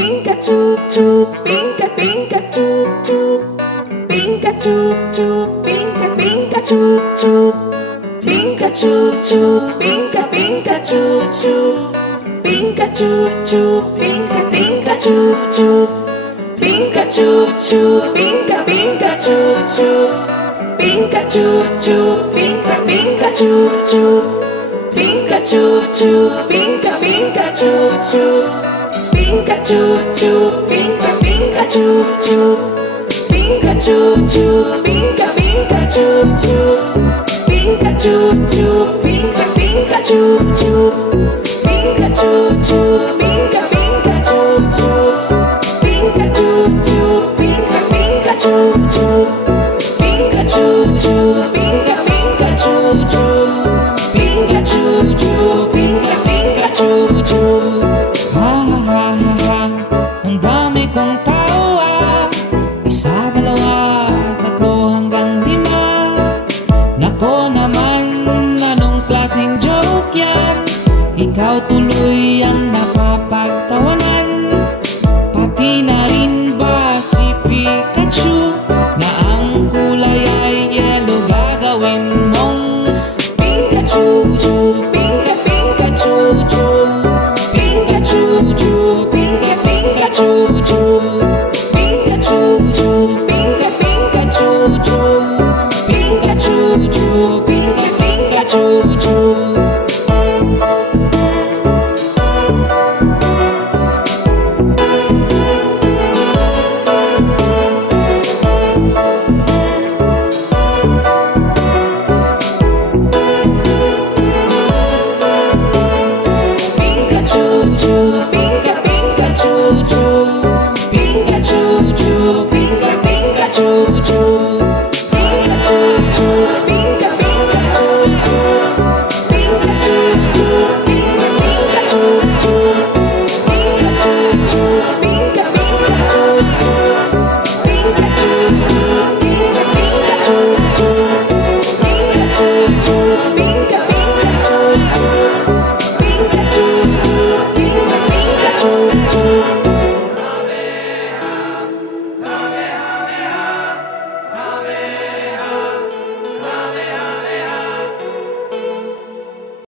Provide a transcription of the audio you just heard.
Pikachu, chu, pinka, Pikachu, chu. Pikachu, chu, pinka, Pikachu, chu. Pikachu, chu, pinka, Pikachu, chu. Pikachu, chu, pinka, Pikachu, chu. Pikachu, chu, pinka, Pikachu, chu. Pikachu, chu, pinka, Pikachu, chu. Pikachu, chu, pinka, Pikachu, chu. Pikachu, chu, pinka, Pikachu, chu. Pikachu, chu, pinka, Pikachu, chu. Pikachu, chu, pinka, Pikachu, chu.